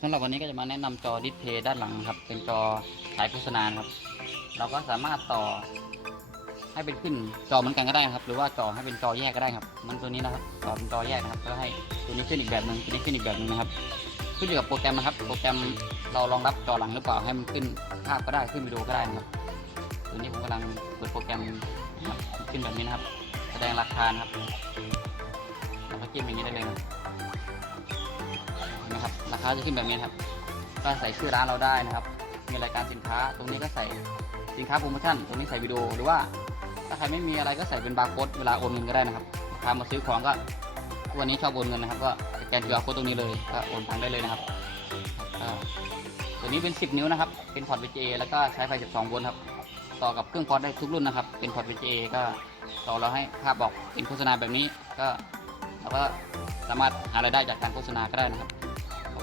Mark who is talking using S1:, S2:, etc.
S1: สำหรับวันนี้ก็จะมาแนะนำจอดิสเพย์ด้านหลังครับ เป็นจอฉายโฆษณานครับ เราก็สามารถต่อให้เป็นขึ้นจอเหมือนกันก็ได้ครับ หรือว่าจอให้เป็นจอแยกก็ได้ครับ มันตัวนี้นะครับจอเป็นจอแยกนะครับ ก็ให้ตัวนี้ขึ้นอีกแบบหนึ่งตัวนี้ขึ้นอีกแบบหนึ่งนะครับ ขึ้นอยู่กับโปรแกรมนะครับ โปรแกรมเรารองรับจอหลังหรือเปล่าให้มันขึ้นภาพก็ได้ขึ้นวิดีโอก็ได้นะครับ ตัวนี้ผมกำลังเปิดโปรแกรมครับขึ้นแบบนี้นะครับ แสดงราคานะครับเราก็จิ้มอย่างนี้ได้เลยนะาจะขึ้นแบบนี้ครับ ก็ใส่ชื่อร้านเราได้นะครับ มีรายการสินค้า ตรงนี้ก็ใส่สินค้าโปรโมชั่น ตรงนี้ใส่วิดีโอ หรือว่าถ้าใครไม่มีอะไรก็ใส่เป็นบาร์โค้ดเวลาโอนเงินก็ได้นะครับลูกค้ามาซื้อของก็วันนี้ชอบโอนเงินนะครับ ก็สแกน QR โค้ดตรงนี้เลยก็โอนตังได้เลยนะครับตัวนี้เป็น 10 นิ้วนะครับ เป็นพอร์ต VGA แล้วก็ใช้ไฟ 12 โวลต์ครับ ต่อกับเครื่องพอร์ตได้ทุกรุ่นนะครับ เป็นพอร์ต VGA ก็ต่อเราให้ภาพบอกเป็นโฆษณาแบบนี้ ก็เราก็สามารถหารายได้จากการโฆษณาก็ได้นะครับ